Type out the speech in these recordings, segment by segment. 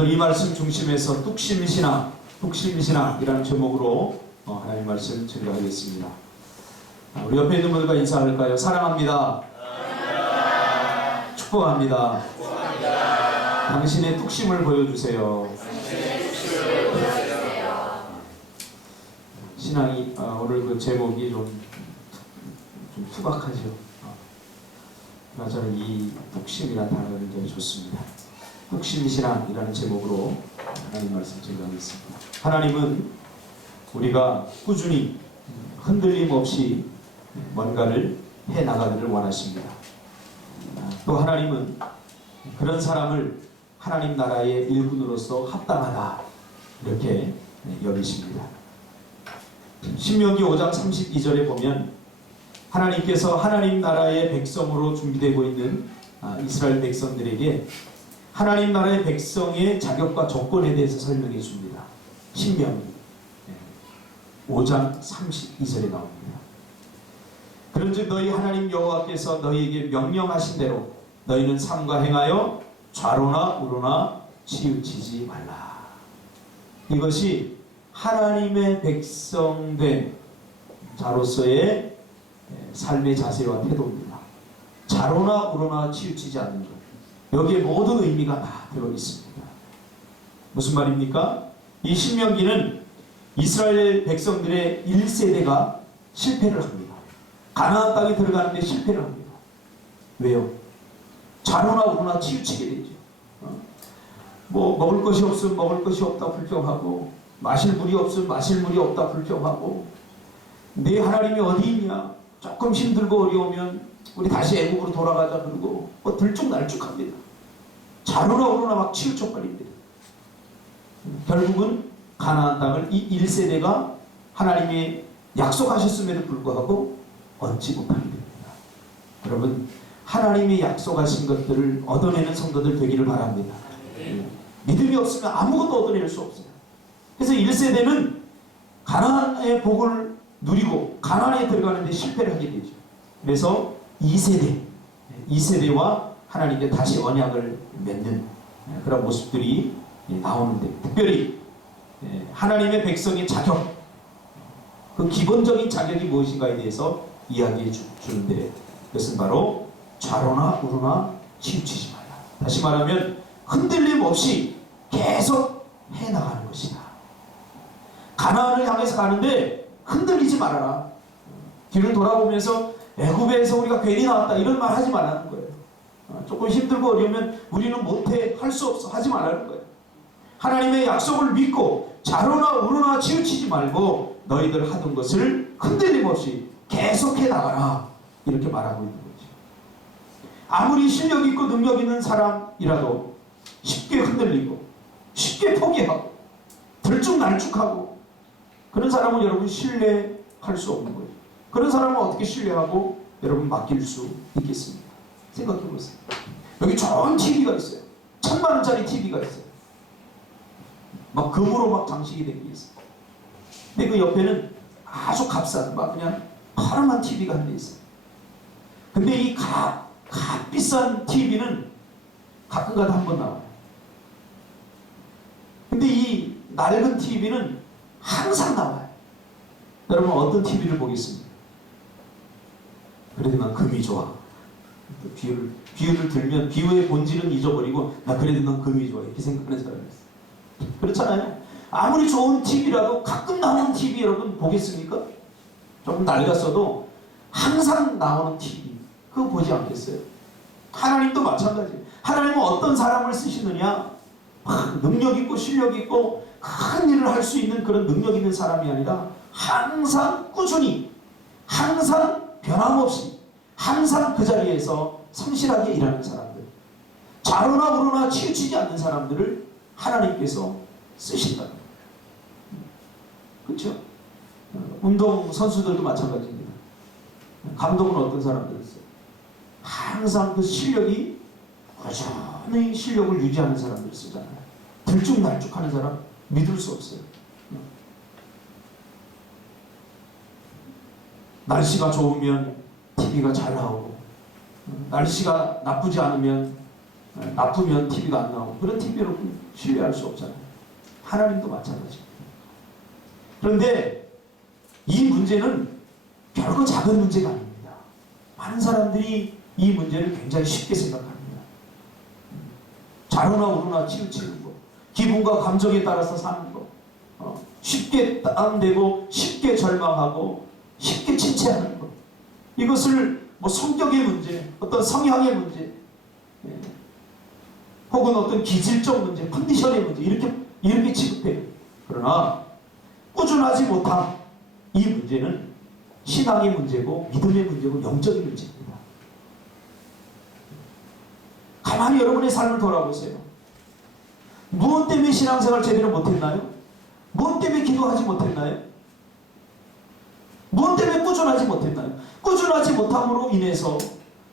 오늘 이 말씀 중심에서 뚝심신앙이라는 제목으로 하나님 말씀 증거하겠습니다. 우리 옆에 있는 분들과 인사할까요? 사랑합니다. 축복합니다. 당신의 뚝심을 보여주세요. 신앙이 오늘 그 제목이 좀 투박하죠. 저는 이 뚝심이라는 단어가 굉장히 좋습니다. 뚝심신앙이라는 제목으로 하나님 말씀 증거하겠습니다. 하나님은 우리가 꾸준히 흔들림 없이 뭔가를 해나가기를 원하십니다. 또 하나님은 그런 사람을 하나님 나라의 일꾼으로서 합당하다 이렇게 여기십니다. 신명기 5장 32절에 보면 하나님께서 하나님 나라의 백성으로 준비되고 있는 이스라엘 백성들에게 하나님 나라의 백성의 자격과 조건에 대해서 설명해 줍니다. 신명기 5장 32절에 나옵니다. 그런즉 너희 하나님 여호와께서 너희에게 명령하신 대로 너희는 삼가 행하여 좌로나 우로나 치우치지 말라. 이것이 하나님의 백성된 자로서의 삶의 자세와 태도입니다. 좌로나 우로나 치우치지 않는 것. 여기에 모든 의미가 다 들어있습니다. 무슨 말입니까? 이 신명기는 이스라엘 백성들의 1세대가 실패를 합니다. 가나안 땅에 들어가는데 실패를 합니다. 왜요? 좌로나 우로나 치우치게 되죠. 뭐 먹을 것이 없으면 먹을 것이 없다 불평하고, 마실 물이 없으면 마실 물이 없다 불평하고, 내 하나님이 어디 있냐? 조금 힘들고 어려우면 우리 다시 애국으로 돌아가자 그러고 들쭉날쭉합니다. 좌로나 우로나 막 치우쳐버립니다. 결국은 가나안 땅을 이 1세대가 하나님이 약속하셨음에도 불구하고 얻지 못하게 됩니다. 여러분, 하나님이 약속하신 것들을 얻어내는 성도들 되기를 바랍니다. 믿음이 없으면 아무것도 얻어낼 수 없어요. 그래서 1세대는 가나안의 복을 누리고 가나안에 들어가는데 실패를 하게 되죠. 그래서 2세대와 하나님께 다시 언약을 맺는 그런 모습들이 나오는데, 특별히 하나님의 백성의 자격, 그 기본적인 자격이 무엇인가에 대해서 이야기해 주는데, 그것은 바로 좌로나 우로나 치우치지 말라. 다시 말하면 흔들림 없이 계속 해나가는 것이다. 가나안을 향해서 가는데 흔들리지 말아라. 뒤를 돌아보면서 애굽에서 우리가 괜히 나왔다 이런 말 하지 말라는 거예요. 조금 힘들고 어려우면 우리는 못해, 할 수 없어 하지 말라는 거예요. 하나님의 약속을 믿고 좌로나 우로나 치우치지 말고 너희들 하던 것을 흔들림 없이 계속해 나가라 이렇게 말하고 있는 거죠. 아무리 실력 있고 능력 있는 사람이라도 쉽게 흔들리고 쉽게 포기하고 들쭉날쭉하고, 그런 사람은 여러분 신뢰할 수 없는 거예요. 그런 사람은 어떻게 신뢰하고 여러분 맡길 수 있겠습니까? 생각해 보세요. 여기 좋은 TV가 있어요. 1000만원짜리 TV가 있어요. 막 금으로 막 장식이 된 게 있어요. 근데 그 옆에는 아주 값싼 막 그냥 파란만 TV가 한 대 있어요. 근데 이 값비싼 TV는 가끔가다 한 번 나와요. 근데 이 낡은 TV는 항상 나와요. 여러분 어떤 TV를 보겠습니까? 그래도 난 금이 좋아. 비유를 들면 비유의 본질은 잊어버리고 나 그래도 난 금이 좋아 이렇게 생각하는 사람이 있어요. 그렇잖아요. 아무리 좋은 TV라도 가끔 나오는 TV 여러분 보겠습니까? 조금 낡았어도 항상 나오는 TV 그거 보지 않겠어요? 하나님도 마찬가지예요. 하나님은 어떤 사람을 쓰시느냐? 능력 있고 실력 있고 큰 일을 할 수 있는 그런 능력 있는 사람이 아니라 항상 꾸준히, 항상 변함없이, 항상 그 자리에서 성실하게 일하는 사람들, 좌로나 우로나 치우치지 않는 사람들을 하나님께서 쓰신다. 그렇죠? 운동 선수들도 마찬가지입니다. 감독은 어떤 사람들을 써요? 항상 그 실력이 꾸준히 실력을 유지하는 사람들 쓰잖아요. 들쭉날쭉하는 사람 믿을 수 없어요. 날씨가 좋으면 TV가 잘 나오고, 날씨가 나쁘지 않으면 나쁘면 TV가 안 나오고 그런 TV로 신뢰할 수 없잖아요. 하나님도 마찬가지입니다. 그런데 이 문제는 별거 작은 문제가 아닙니다. 많은 사람들이 이 문제를 굉장히 쉽게 생각합니다. 자루나 우루나 치우치는 거, 기분과 감정에 따라서 사는 거, 쉽게 다운되고 쉽게 절망하고 쉽게 침체하는 것, 이것을 뭐 성격의 문제, 어떤 성향의 문제, 혹은 어떤 기질적 문제, 컨디션의 문제 이렇게 취급해요. 그러나 꾸준하지 못한 이 문제는 신앙의 문제고 믿음의 문제고 영적인 문제입니다. 가만히 여러분의 삶을 돌아보세요. 무엇 때문에 신앙생활 제대로 못했나요? 무엇 때문에 기도하지 못했나요? 무엇 때문에 꾸준하지 못했나요? 꾸준하지 못함으로 인해서,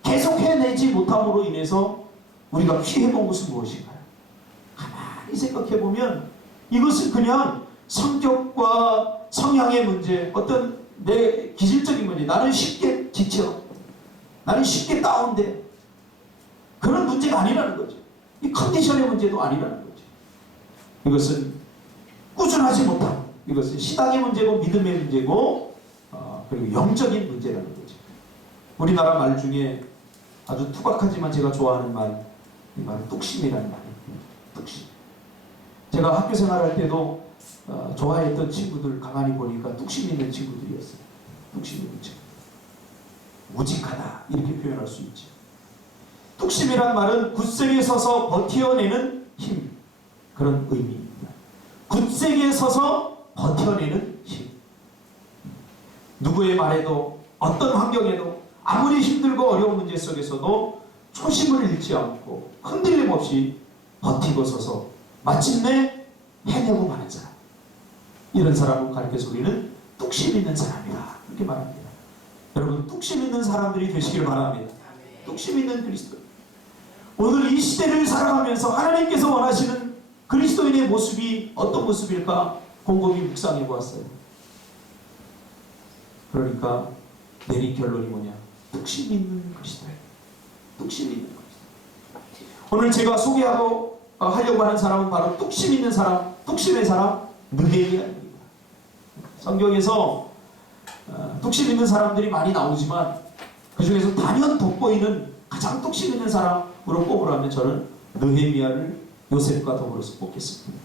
계속 해내지 못함으로 인해서 우리가 피해본 것은 무엇인가요? 가만히 생각해보면 이것은 그냥 성격과 성향의 문제, 어떤 내 기질적인 문제, 나는 쉽게 지쳐, 나는 쉽게 다운돼, 그런 문제가 아니라는 거죠. 이 컨디션의 문제도 아니라는 거죠. 이것은 꾸준하지 못함, 이것은 신앙의 문제고 믿음의 문제고 그리고 영적인 문제라는 거죠. 우리나라 말 중에 아주 투박하지만 제가 좋아하는 말, 이 말은 뚝심이라는 말입니다. 뚝심. 제가 학교 생활할 때도 좋아했던 친구들 가만히 보니까 뚝심 있는 친구들이었어요. 뚝심 있는 친구. 우직하다 이렇게 표현할 수 있죠. 뚝심이란 말은 굳세게 서서 버텨내는 힘, 그런 의미입니다. 굳세게 서서 버텨내는 힘. 누구의 말에도 어떤 환경에도 아무리 힘들고 어려운 문제 속에서도 초심을 잃지 않고 흔들림 없이 버티고 서서 마침내 해내고 마는 사람, 이런 사람을 가리켜서 우리는 뚝심 있는 사람이다 이렇게 말합니다. 여러분, 뚝심 있는 사람들이 되시길 바랍니다. 뚝심 있는 그리스도. 오늘 이 시대를 살아가면서 하나님께서 원하시는 그리스도인의 모습이 어떤 모습일까 곰곰이 묵상해 보았어요. 그러니까 내린 결론이 뭐냐? 뚝심 있는 그리스도예요. 뚝심 있는 그리스도. 오늘 제가 소개하고 하려고 하는 사람은 바로 뚝심 있는 사람, 뚝심의 사람, 느헤미야입니다. 성경에서 뚝심 있는 사람들이 많이 나오지만 그 중에서 단연 돋보이는 가장 뚝심 있는 사람으로 꼽으라면 저는 느헤미야를 요셉과 더불어서 뽑겠습니다.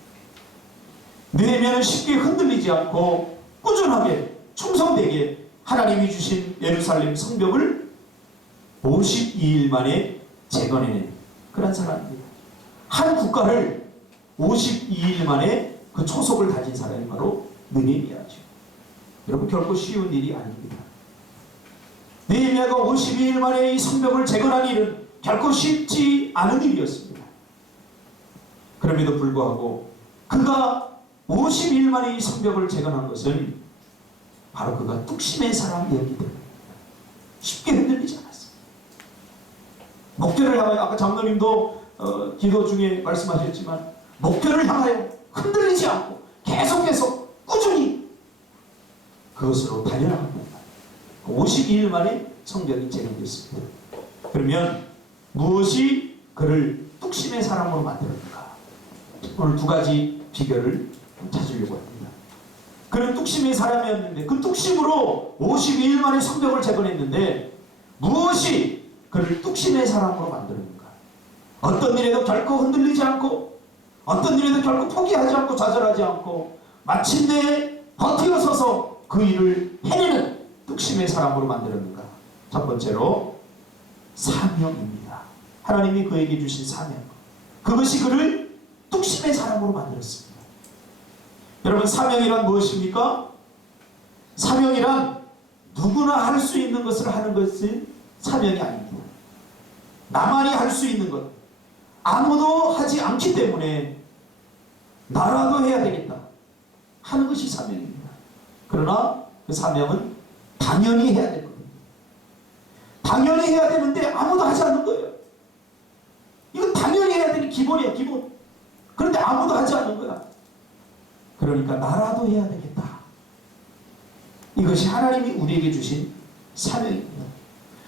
느헤미야는 쉽게 흔들리지 않고 꾸준하게 충성되게 하나님이 주신 예루살렘 성벽을 52일 만에 재건해낸 그런 사람입니다. 한 국가를 52일 만에 그 초속을 가진 사람이 바로 느헤미야죠. 여러분, 결코 쉬운 일이 아닙니다. 느헤미야가 52일 만에 이 성벽을 재건한 일은 결코 쉽지 않은 일이었습니다. 그럼에도 불구하고 그가 52일 만에 이 성벽을 재건한 것은 바로 그가 뚝심의 사람이었기 때문입니다. 쉽게 흔들리지 않았습니다. 목표를 향하여, 아까 장로님도 기도 중에 말씀하셨지만 목표를 향하여 흔들리지 않고 계속해서 꾸준히 그것으로 달려나갑니다. 52일 만에 성벽이 재건됐습니다. 그러면 무엇이 그를 뚝심의 사람으로 만들었는가? 오늘 두 가지 비결을 찾으려고 합니다. 그는 뚝심의 사람이었는데 그 뚝심으로 52일 만에 성벽을 재건했는데 무엇이 그를 뚝심의 사람으로 만드는가? 어떤 일에도 결코 흔들리지 않고 어떤 일에도 결코 포기하지 않고 좌절하지 않고 마침내 버티어서서 그 일을 해내는 뚝심의 사람으로 만들었는가? 첫 번째로 사명입니다. 하나님이 그에게 주신 사명, 그것이 그를 뚝심의 사람으로 만들었습니다. 여러분, 사명이란 무엇입니까? 사명이란 누구나 할 수 있는 것을 하는 것이 사명이 아닙니다. 나만이 할 수 있는 것, 아무도 하지 않기 때문에 나라도 해야 되겠다 하는 것이 사명입니다. 그러나 그 사명은 당연히 해야 될 겁니다. 당연히 해야 되는데 아무도 하지 않는 거예요. 이건 당연히 해야 되는 기본이야, 기본. 그런데 아무도 하지 않는 거야. 그러니까 나라도 해야 되겠다. 이것이 하나님이 우리에게 주신 사명입니다.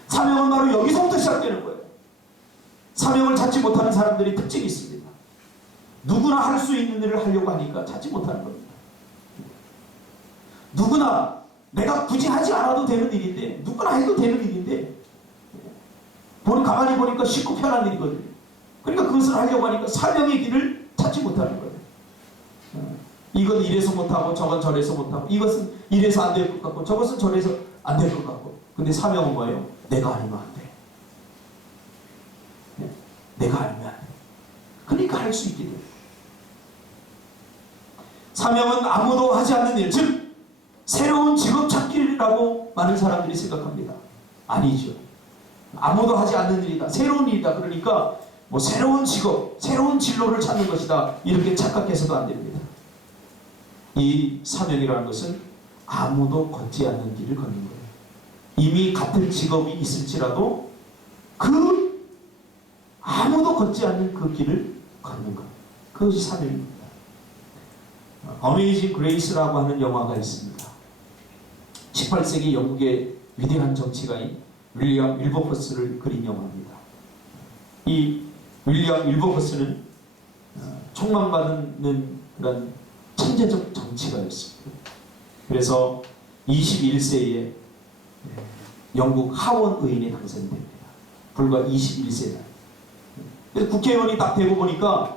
사명은 바로 여기서부터 시작되는 거예요. 사명을 찾지 못하는 사람들이 특징이 있습니다. 누구나 할 수 있는 일을 하려고 하니까 찾지 못하는 겁니다. 누구나 내가 굳이 하지 않아도 되는 일인데, 누구나 해도 되는 일인데, 가만히 보니까 쉽고 편한 일이거든요. 그러니까 그것을 하려고 하니까 사명의 길을 찾지 못하는 거예요. 이건 이래서 못하고 저건 저래서 못하고, 이것은 이래서 안 될 것 같고 저것은 저래서 안 될 것 같고. 근데 사명은 뭐예요? 내가 아니면 안 돼. 내가 아니면 안 돼. 그러니까 할 수 있게 돼요. 사명은 아무도 하지 않는 일, 즉 새로운 직업 찾기라고 많은 사람들이 생각합니다. 아니죠. 아무도 하지 않는 일이다, 새로운 일이다, 그러니까 뭐 새로운 직업, 새로운 진로를 찾는 것이다, 이렇게 착각해서도 안 됩니다. 이 사명이라는 것은 아무도 걷지 않는 길을 걷는 거예요. 이미 같은 직업이 있을지라도 그 아무도 걷지 않는 그 길을 걷는 것, 그것이 사명입니다. 어메이징 그레이스라고 하는 영화가 있습니다. 18세기 영국의 위대한 정치가인 윌리엄 윌버포스를 그린 영화입니다. 이 윌리엄 윌버포스는 촉망받는 그런 천재적 정치가였습니다. 그래서 21세에 영국 하원 의원이 당선이 됩니다. 불과 21세 날. 그래서 국회의원이 딱 되고 보니까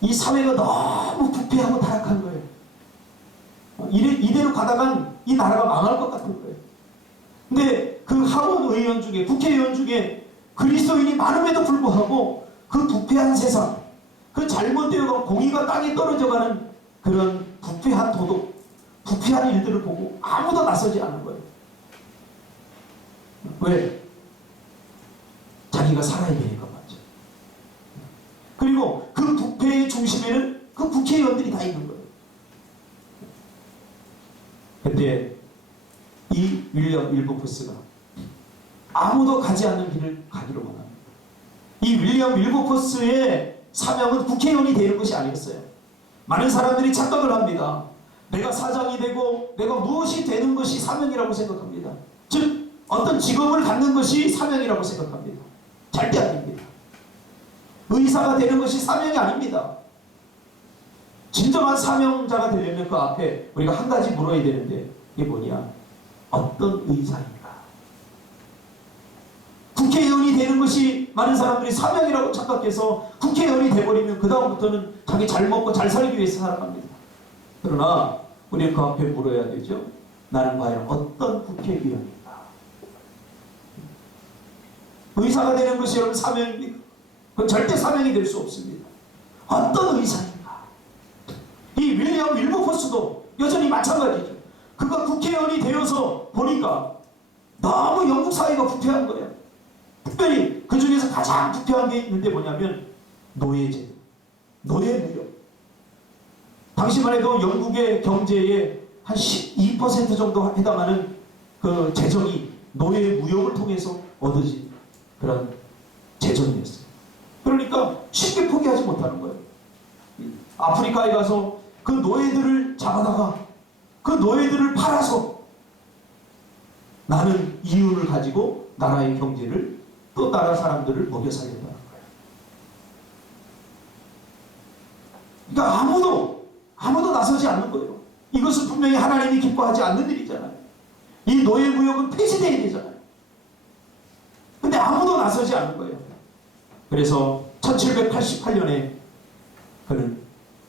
이 사회가 너무 부패하고 타락한 거예요. 이대로 가다간 이 나라가 망할 것 같은 거예요. 근데 그 하원 의원 중에, 국회의원 중에 그리스도인이 많음에도 불구하고 그 부패한 세상, 그 잘못되어가고 공의가 땅에 떨어져가는 그런 부패한 도덕, 부패한 일들을 보고 아무도 나서지 않은 거예요. 왜? 자기가 살아야 되니까 맞죠. 그리고 그 부패의 중심에는 그 국회의원들이 다 있는 거예요. 근데 이 윌리엄 윌버포스가 아무도 가지 않는 길을 가기로 원합니다. 이 윌리엄 윌버포스의 사명은 국회의원이 되는 것이 아니었어요. 많은 사람들이 착각을 합니다. 내가 사장이 되고 내가 무엇이 되는 것이 사명이라고 생각합니다. 즉 어떤 직업을 갖는 것이 사명이라고 생각합니다. 절대 아닙니다. 의사가 되는 것이 사명이 아닙니다. 진정한 사명자가 되려면 그 앞에 우리가 한 가지 물어야 되는데, 이게 뭐냐? 어떤 의사인가? 국회의원이 되는 것이 많은 사람들이 사명이라고 착각해서 국회의원이 돼버리면 그 다음부터는 자기 잘 먹고 잘 살기 위해서 살아갑니다. 그러나 우리는 그 앞에 물어야 되죠. 나는 과연 어떤 국회의원인가? 의사가 되는 것이 여러분 사명입니까? 그건 절대 사명이 될 수 없습니다. 어떤 의사인가? 이 윌리엄 윌버포스도 여전히 마찬가지죠. 그가 국회의원이 되어서 보니까 너무 영국 사회가 부패한 거예요. 특별히 그 중에서 가장 부패한 게 있는데 뭐냐면 노예제도, 노예무역. 당시만 해도 영국의 경제의 한 12% 정도 해당하는 그 재정이 노예무역을 통해서 얻어진 그런 재정이었어요. 그러니까 쉽게 포기하지 못하는 거예요. 아프리카에 가서 그 노예들을 잡아다가 그 노예들을 팔아서 나는 이윤을 가지고 나라의 경제를, 또 나라 사람들을 먹여 살린다는 거예요. 그러니까 아무도 나서지 않는 거예요. 이것은 분명히 하나님이 기뻐하지 않는 일이잖아요. 이 노예무역은 폐지되어야 되잖아요. 근데 아무도 나서지 않는 거예요. 그래서 1788년에 그는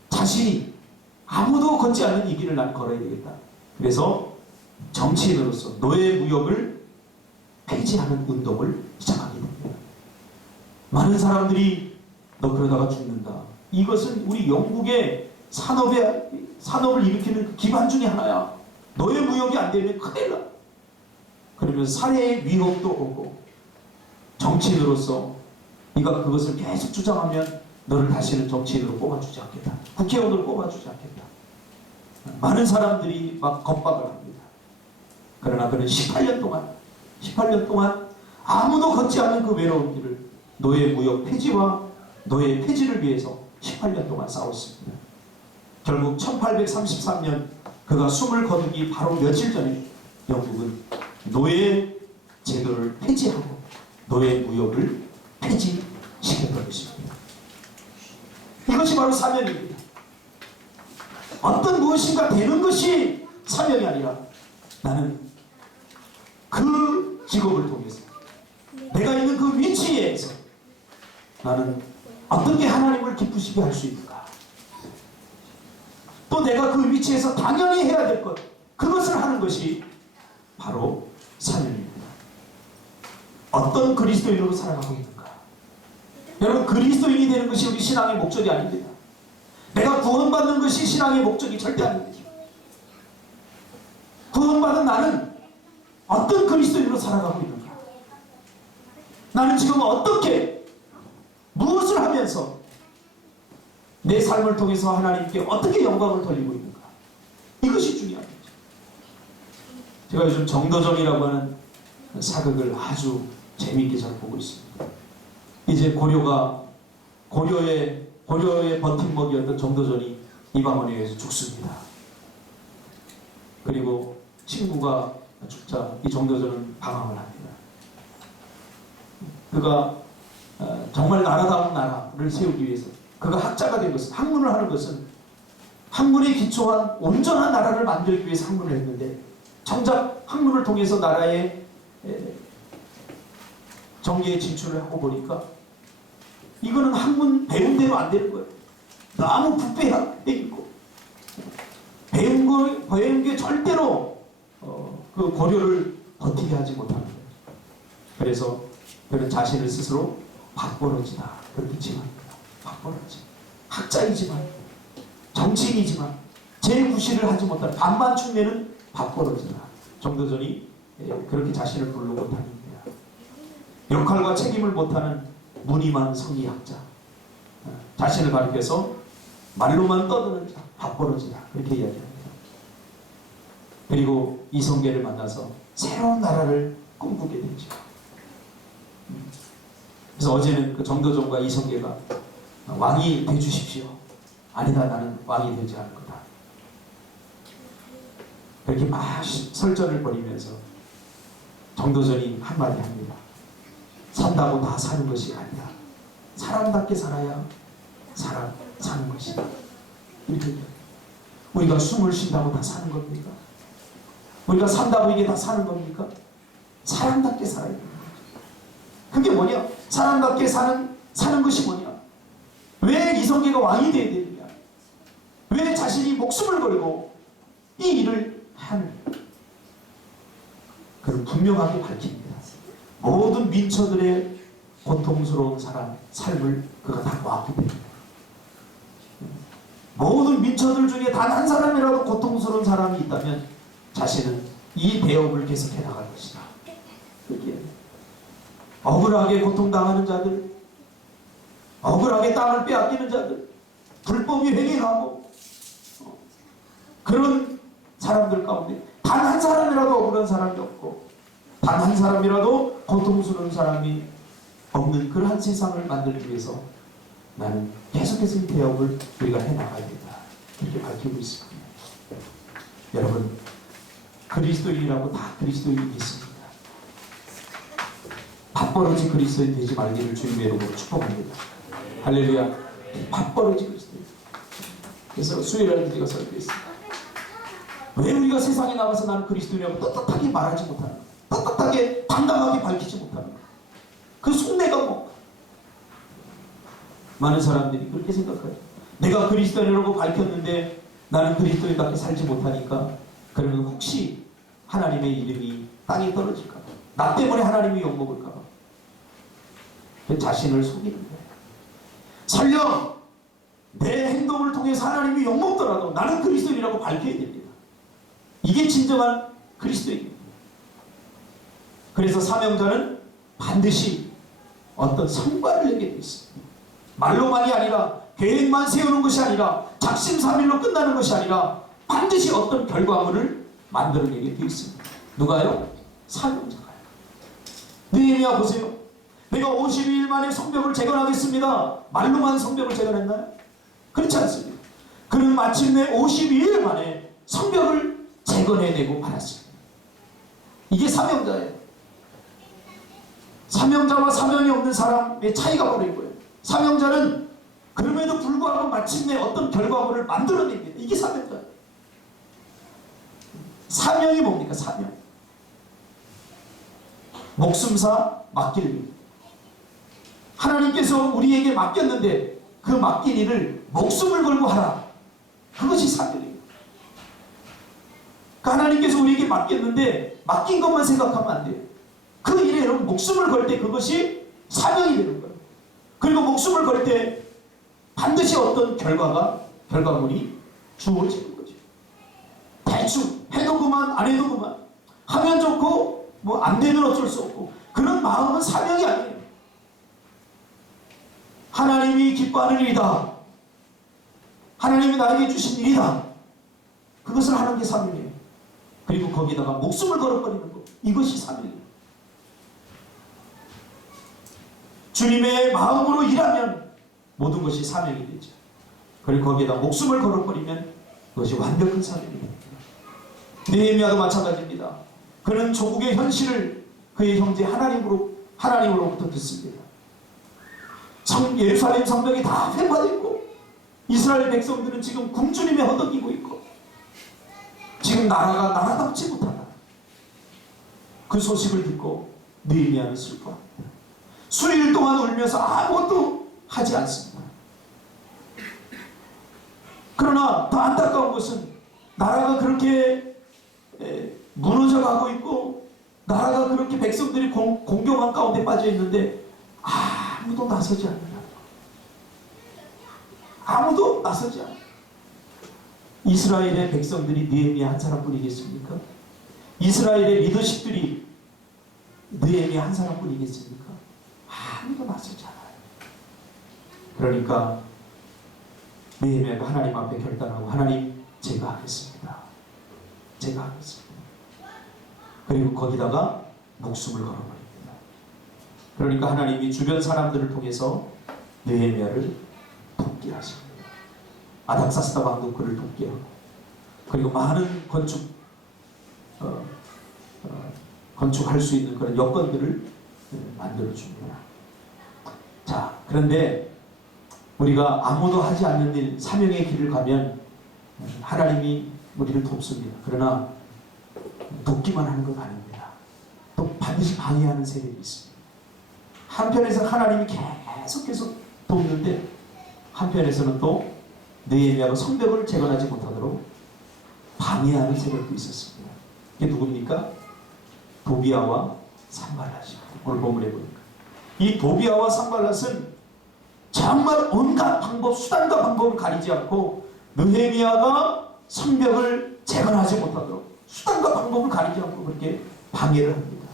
자신이 아무도 걷지 않는 이 길을 난 걸어야 되겠다. 그래서 정치인으로서 노예무역을 폐지하는 운동을 시작하게 됩니다. 많은 사람들이 너 그러다가 죽는다. 이것은 우리 영국의 산업을 일으키는 기반 중에 하나야. 노예무역이 안 되면 큰일 나. 그러면 살해의 위협도 오고, 정치인으로서 네가 그것을 계속 주장하면 너를 다시는 정치인으로 뽑아주지 않겠다. 국회의원으로 뽑아주지 않겠다. 많은 사람들이 막 겁박을 합니다. 그러나 그는 18년 동안 아무도 걷지 않는 그 외로운 길을, 노예무역 폐지와 노예 폐지를 위해서 18년 동안 싸웠습니다. 결국 1833년 그가 숨을 거두기 바로 며칠 전에 영국은 노예 제도를 폐지하고 노예 무역을 폐지시켰던 것입니다. 이것이 바로 사명입니다. 어떤 무엇인가 되는 것이 사명이 아니라 나는 그 직업을 통해서 내가 있는 그 위치에서 나는 어떻게 하나님을 기쁘시게 할 수 있는가, 또 내가 그 위치에서 당연히 해야 될 것, 그것을 하는 것이 바로 사명입니다. 어떤 그리스도인으로 살아가고 있는가. 여러분, 그리스도인이 되는 것이 우리 신앙의 목적이 아닙니다. 내가 구원받는 것이 신앙의 목적이 절대 아닙니다. 구원받은 나는 어떤 그리스도인으로 살아가고 있는가, 나는 지금 어떻게 무엇을 하면서 내 삶을 통해서 하나님께 어떻게 영광을 돌리고 있는가, 이것이 중요합니다. 제가 요즘 정도전이라고 하는 사극을 아주 재미있게 잘 보고 있습니다. 이제 고려의 버팀목이었던 정도전이 이방원에 의해서 죽습니다. 그리고 친구가 죽자 이 정도전은 방황을 합니다. 그가 정말 나라다운 나라를 세우기 위해서, 그가 학자가 된 것은, 학문을 하는 것은 학문에 기초한 온전한 나라를 만들기 위해서 학문을 했는데, 정작 학문을 통해서 나라의 정계에 진출을 하고 보니까 이거는 학문 배운 대로 안 되는 거예요. 너무 부패해 있고 배운 게 절대로 그 고려를 버티게 하지 못하는 거예요. 그래서 그는 자신을 스스로 밥벌어지다 그렇게 칭합니다. 밥벌어지, 학자이지만 정치인이지만 제9시를 하지 못하는 반만 축내는 밥벌어지다. 정도전이 그렇게 자신을 부르고 다닙니다. 역할과 책임을 못하는 무늬만 성리학자, 자신을 가리켜서 말로만 떠드는 자, 밥벌어지다 그렇게 이야기합니다. 그리고 이성계를 만나서 새로운 나라를 꿈꾸게 되죠. 그래서 어제는 그 정도전과 이성계가 왕이 되주십시오. 아니다, 나는 왕이 되지 않을 거다. 그렇게 막 설전을 벌이면서 정도전이 한마디 합니다. 산다고 다 사는 것이 아니다. 사람답게 살아야 사람 사는 것이다. 우리가 숨을 쉰다고 다 사는 겁니까? 우리가 산다고 이게 다 사는 겁니까? 사람답게 살아야 됩니다. 그게 뭐냐? 사람답게 사는 것이 뭐냐? 왜 이성계가 왕이 되어야 되느냐? 왜 자신이 목숨을 걸고 이 일을 하느냐? 그를 분명하게 밝힙니다. 모든 민초들의 고통스러운 삶을 그가 다 보았기 때문에, 모든 민초들 중에 단 한 사람이라도 고통스러운 사람이 있다면 자신은 이 배업을 계속해 나갈 것이다. 그게 억울하게 고통당하는 자들, 억울하게 땅을 빼앗기는 자들, 불법이 횡행하고 그런 사람들 가운데 단 한 사람이라도 억울한 사람이 없고, 단 한 사람이라도 고통스러운 사람이 없는 그러한 세상을 만들기 위해서 나는 계속해서 이 배업을 우리가 해나가야 된다. 이렇게 밝히고 있습니다. 여러분, 그리스도인이라고 다 그리스도인이 있습니다. 밥벌어지 그리스도인 되지 말기를 주님의 이름으로 축복합니다. 할렐루야. 밥벌어지 그리스도인. 그래서 수요일날 제가 설교했습니다. 왜 우리가 세상에 나가서 나는 그리스도인이라고 떳떳하게 말하지 못하는 거야? 떳떳하게 당당하게 밝히지 못하는 거야? 그 속내가 뭔가? 많은 사람들이 그렇게 생각해요. 내가 그리스도인이라고 밝혔는데 나는 그리스도인답게 살지 못하니까, 그러면 혹시 하나님의 이름이 땅에 떨어질까 봐, 나 때문에 하나님이 욕먹을까 봐 자신을 속이는 거예요. 설령 내 행동을 통해서 하나님이 욕먹더라도 나는 그리스도인이라고 밝혀야 됩니다. 이게 진정한 그리스도인입니다. 그래서 사명자는 반드시 어떤 성과를 내게 되어 있습니다. 말로만이 아니라, 계획만 세우는 것이 아니라, 작심삼일로 끝나는 것이 아니라 반드시 어떤 결과물을 만들어내게 되어 있습니다. 누가요? 사명자가요. 느헤미야 보세요. 내가 52일 만에 성벽을 재건하겠습니다. 말로만 성벽을 재건했나요? 그렇지 않습니다. 그는 마침내 52일 만에 성벽을 재건해내고 말았습니다. 이게 사명자예요. 사명자와 사명이 없는 사람의 차이가 벌어진 거예요. 사명자는 그럼에도 불구하고 마침내 어떤 결과물을 만들어냅니다. 이게 사명자예요. 사명이 뭡니까? 사명. 목숨사 맡길. 하나님께서 우리에게 맡겼는데 그 맡긴 일을 목숨을 걸고 하라. 그것이 사명이에요. 그러니까 하나님께서 우리에게 맡겼는데 맡긴 것만 생각하면 안 돼요. 그 일에 여러분 목숨을 걸 때 그것이 사명이 되는 거예요. 그리고 목숨을 걸 때 반드시 어떤 결과물이 주어지는 거죠. 대충 해도 그만 안 해도 그만 하면 좋고 뭐 안 되면 어쩔 수 없고 그런 마음은 사명이 아니에요. 하나님이 기뻐하는 일이다. 하나님이 나에게 주신 일이다. 그것을 하는 게 사명이에요. 그리고 거기다가 목숨을 걸어버리는 것. 이것이 사명이에요. 주님의 마음으로 일하면 모든 것이 사명이 되죠. 그리고 거기에다 목숨을 걸어버리면 그것이 완벽한 사명이 됩니다. 느헤미야도 마찬가지입니다. 그는 조국의 현실을 그의 형제 하나님으로부터 듣습니다. 예루살렘 성벽이 다 폐파되고 이스라엘 백성들은 지금 굶주림에 허덕이고 있고 지금 나라가 나라답지 못하다. 그 소식을 듣고 느헤미야는 슬퍼합니다. 수일 동안 울면서 아무것도 하지 않습니다. 그러나 더 안타까운 것은 나라가 그렇게 무너져가고 있고 나라가 그렇게 백성들이 공경한 가운데 빠져 있는데 아무도 나서지 않는다. 아무도 나서지 않아. 이스라엘의 백성들이 느헤미야 한 사람뿐이겠습니까? 이스라엘의 리더십들이 느헤미야 한 사람뿐이겠습니까? 아무도 나서지 않아요. 그러니까 느헤미야가 하나님 앞에 결단하고 하나님 제가 하겠습니다. 제가 하겠습니다. 그리고 거기다가 목숨을 걸어버립니다. 그러니까 하나님이 주변 사람들을 통해서 느헤미야를 돕게 하십니다. 아닥사스다 왕도 그를 돕게 하고 그리고 많은 건축할 수 있는 그런 여건들을 만들어줍니다. 자, 그런데 우리가 아무도 하지 않는 일, 사명의 길을 가면 하나님이 우리를 돕습니다. 그러나 돕기만 하는 건 아닙니다. 또 반드시 방해하는 세력이 있습니다. 한편에서 하나님이 계속해서 돕는데 한편에서는 또 느헤미야가 성벽을 재건하지 못하도록 방해하는 세력도 있었습니다. 이게 누굽니까? 도비아와 산발랏입니다. 오늘 본문에 보니까 이 도비아와 산발랏은 정말 온갖 방법, 수단과 방법을 가리지 않고 느헤미야가 성벽을 재건하지 못하도록 수단과 방법을 가리지 않고 그렇게 방해를 합니다.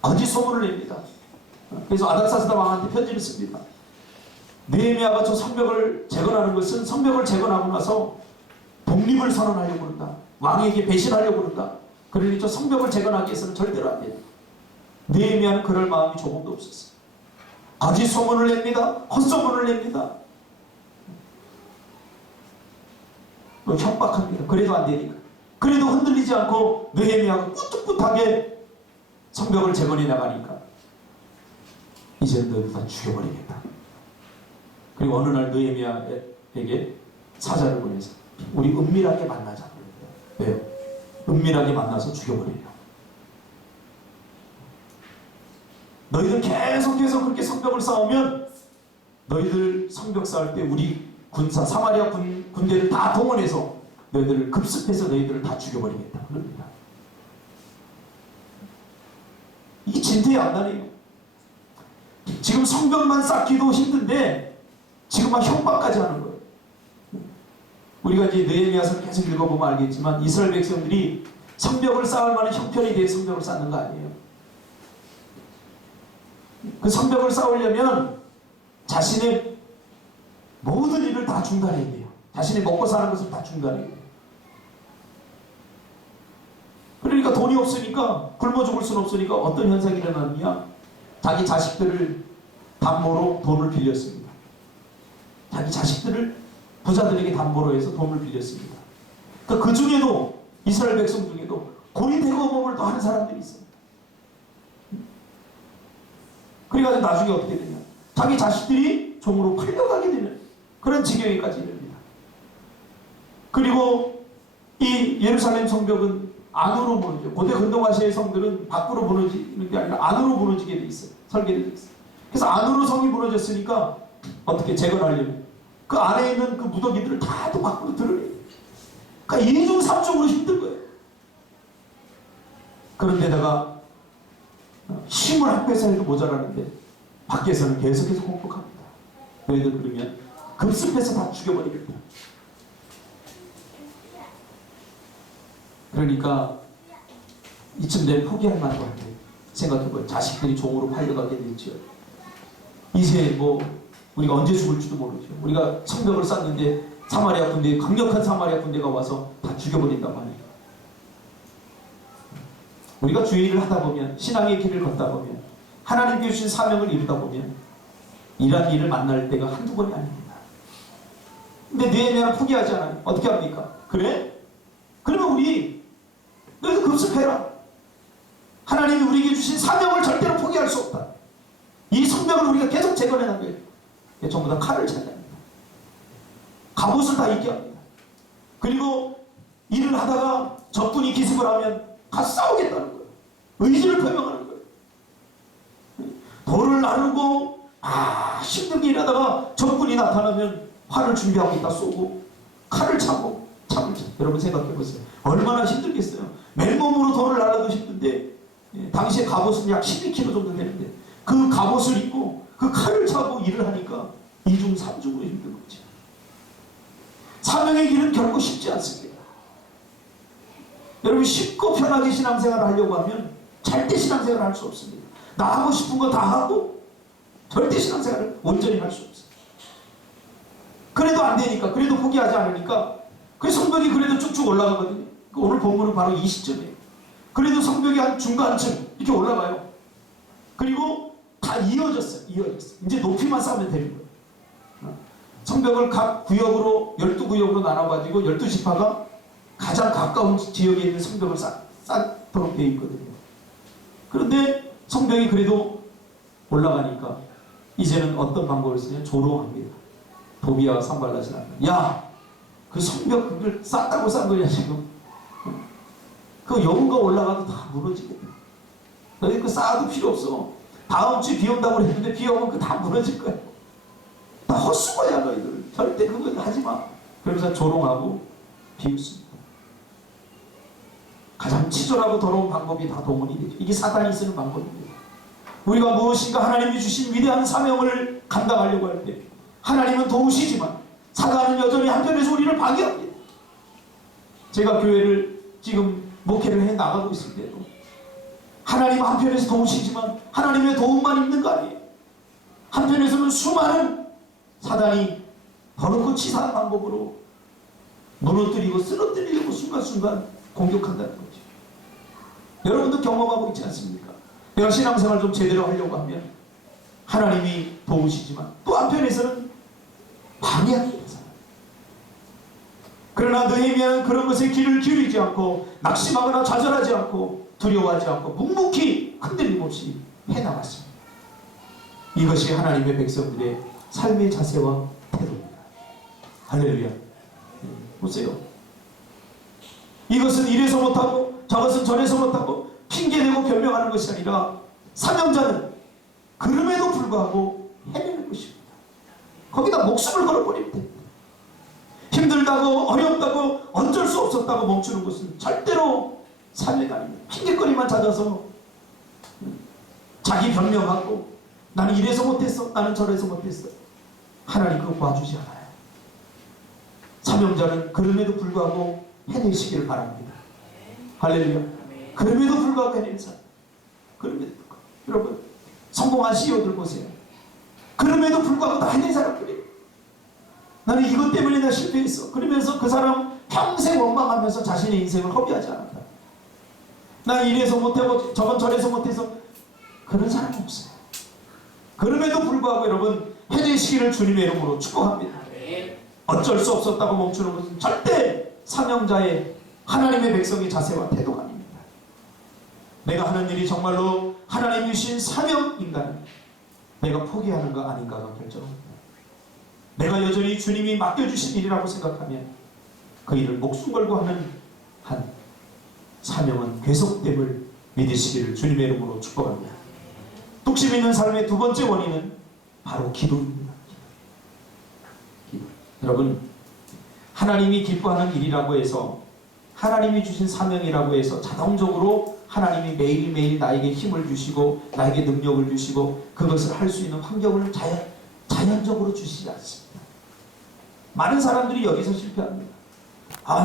거짓 소문을 냅니다. 그래서 아닥사스다 왕한테 편지를 씁니다. 느헤미야가 저 성벽을 재건하는 것은 성벽을 재건하고 나서 독립을 선언하려고 그런다. 왕에게 배신하려고 그런다. 그러니 저 성벽을 재건하기 위해서는 절대로 안 된다. 느헤미야는 그럴 마음이 조금도 없었어요. 거짓 소문을 냅니다. 헛소문을 냅니다. 또 협박합니다. 그래도 안 되니까. 그래도 흔들리지 않고 느헤미야가 꿋꿋하게 성벽을 재건해 나가니까 이제 너희들 다 죽여버리겠다. 그리고 어느 날 느헤미야에게 사자를 보내서 우리 은밀하게 만나자. 왜요? 은밀하게 만나서 죽여버리려. 너희들 계속해서 그렇게 성벽을 쌓으면 너희들 성벽 쌓을 때 우리 군사 사마리아 군대를 다 동원해서 너희들을 급습해서 너희들을 다 죽여버리겠다. 그럽니다. 이게 진퇴양난이에요. 지금 성벽만 쌓기도 힘든데 지금 막 협박까지 하는 거예요. 우리가 이제 느헤미야서를 계속 읽어보면 알겠지만 이스라엘 백성들이 성벽을 쌓을 만한 형편이 돼 성벽을 쌓는 거 아니에요. 그 성벽을 쌓으려면 자신의 모든 일을 다 중단해야 돼요. 자신이 먹고 사는 것을 다 중단해야 돼요. 그러니까 돈이 없으니까 굶어 죽을 수는 없으니까 어떤 현상이 일어났느냐? 자기 자식들을 담보로 돈을 빌렸습니다. 자기 자식들을 부자들에게 담보로 해서 돈을 빌렸습니다. 그러니까 그 중에도 이스라엘 백성 중에도 고리 대거범을 또 하는 사람들이 있어요. 그래서 나중에 어떻게 되냐? 자기 자식들이 종으로 팔려가게 되는 그런 지경에까지 이릅니다. 그리고 이 예루살렘 성벽은 안으로 무너져. 고대 근동아시아의 성들은 밖으로 무너지는 게 아니라 안으로 무너지게 돼 있어요. 설계되어 있어요. 그래서 안으로 성이 무너졌으니까 어떻게 재건하려면 그 안에 있는 그 무더기들을 다 또 밖으로 드러내요. 그러니까 이중삼중으로 힘든 거예요. 그런데다가 힘을 합해서 해도 모자라는데 밖에서는 계속해서 공격합니다. 너희들 그러면 급습해서 다 죽여버리겠다. 그러니까 이쯤 되면 포기할 만도 한데 생각해봐요. 자식들이 종으로 팔려가게 되죠. 이제 뭐 우리가 언제 죽을지도 모르죠. 우리가 성벽을 쌓는데 사마리아 군대, 강력한 사마리아 군대가 와서 다 죽여버린단 말이에요. 우리가 주의 일을 하다 보면, 신앙의 길을 걷다 보면, 하나님께 주신 사명을 이루다 보면 이런 일을 만날 때가 한두 번이 아닙니다. 근데 느헤미야는 포기하지 않아요. 어떻게 합니까? 그래? 그러면 너희도 급습해라. 하나님이 우리에게 주신 사명을 절대로 포기할 수 없다. 이 성벽을 우리가 계속 재건해 나가야 돼요. 전부 다 칼을 찾아야 합니다. 갑옷을 다 입게 합니다. 그리고 일을 하다가 적군이 기습을 하면 가서 싸우겠다는 거예요. 의지를 표명하는 거예요. 돌을 나르고 힘들게 일하다가 적군이 나타나면 활을 준비하고 있다 쏘고 칼을 차고 참을 차. 여러분 생각해 보세요. 얼마나 힘들겠어요. 맨몸으로 돌을 나르도 힘든데 당시에 갑옷은 약 12kg 정도 되는데 그 갑옷을 입고 그 칼을 차고 일을 하니까 이중 삼중으로 힘든 거죠. 사명의 길은 결코 쉽지 않습니다. 여러분 쉽고 편하게 신앙생활을 하려고 하면 절대 신앙생활을 할 수 없습니다. 나 하고 싶은 거 다 하고 절대 신앙생활을 온전히 할 수 없어요. 그래도 안 되니까, 그래도 포기하지 않으니까 그 성벽이 그래도 쭉쭉 올라가거든요. 오늘 본문은 바로 이 시점이에요. 그래도 성벽이 한 중간쯤 이렇게 올라가요. 그리고 다 이어졌어요. 이제 높이만 쌓으면 되는 거예요. 성벽을 각 구역으로 12구역으로 나눠가지고 12지파가 가장 가까운 지역에 있는 성벽을 쌓도록 되어 있거든요. 그런데 성벽이 그래도 올라가니까 이제는 어떤 방법을 쓰냐? 조롱합니다. 도비아와 산발랏이 나면 야! 그 성벽 그걸 쌓다고 쌓은 거냐 지금? 그 여우가 올라가도 다 무너지겠다. 너희 그 쌓아도 필요 없어. 다음 주에 비 온다고 했는데 비 오면 그 다 무너질 거야. 다 헛수고야 너희들. 절대 그거 하지 마. 그러면서 조롱하고 비웃습니다. 가장 치졸하고 더러운 방법이 다 동원이 되죠. 이게 사단이 쓰는 방법입니다. 우리가 무엇인가 하나님이 주신 위대한 사명을 감당하려고 할 때 하나님은 도우시지만 사단은 여전히 한편에서 우리를 방해합니다. 제가 교회를 지금 목회를 해 나가고 있을 때도 하나님 한편에서 도우시지만 하나님의 도움만 있는 거 아니에요. 한편에서는 수많은 사단이 더럽고 치사한 방법으로 무너뜨리고 쓰러뜨리려고 순간순간 공격한다는 거죠. 여러분도 경험하고 있지 않습니까? 내가 신앙생활 좀 제대로 하려고 하면 하나님이 도우시지만 또 한편에서는 방해합니다. 그러나 느헤미야는 그런 것에 귀를 기울이지 않고 낙심하거나 좌절하지 않고 두려워하지 않고 묵묵히 흔들림 없이 해나갔습니다. 이것이 하나님의 백성들의 삶의 자세와 태도입니다. 할렐루야. 보세요. 이것은 이래서 못하고 저것은 저래서 못하고 핑계대고 변명하는 것이 아니라 사명자는 그럼에도 불구하고 해내는 것입니다. 거기다 목숨을 걸어버리면 됩니다. 힘들다고 어렵다고 어쩔 수 없었다고 멈추는 것은 절대로 사명이 아닙니다. 핑계거리만 찾아서 자기 변명하고 나는 이래서 못했어, 나는 저래서 못했어. 하나님 그거 봐주지 않아요. 사명자는 그럼에도 불구하고 해내시기를 바랍니다. 할렐루야. 그럼에도 불구하고 해내는 사람. 그럼에도 불구하고. 여러분 성공한 CEO들 보세요. 그럼에도 불구하고 다 해낸 사람들이에요. 나는 이것 때문에 나 실패했어. 그러면서 그 사람 평생 원망하면서 자신의 인생을 허비하지 않았다. 나 이래서 못하고 저건 저래서 못해서 그런 사람이 없어요. 그럼에도 불구하고 여러분 해내시기를 주님의 이름으로 축복합니다. 어쩔 수 없었다고 멈추는 것은 절대 사명자의 하나님의 백성의 자세와 태도가 아닙니다. 내가 하는 일이 정말로 하나님이 주신 사명인가요? 내가 포기하는가 아닌가가 결정합니다. 내가 여전히 주님이 맡겨주신 일이라고 생각하면 그 일을 목숨 걸고 하는 한 사명은 계속됨을 믿으시기를 주님의 이름으로 축복합니다. 뚝심 있는 삶의 두 번째 원인은 바로 기도입니다. 기도. 여러분, 하나님이 기뻐하는 일이라고 해서, 하나님이 주신 사명이라고 해서 자동적으로 하나님이 매일매일 나에게 힘을 주시고 나에게 능력을 주시고 그것을 할 수 있는 환경을 자연적으로 주시지 않습니다. 많은 사람들이 여기서 실패합니다.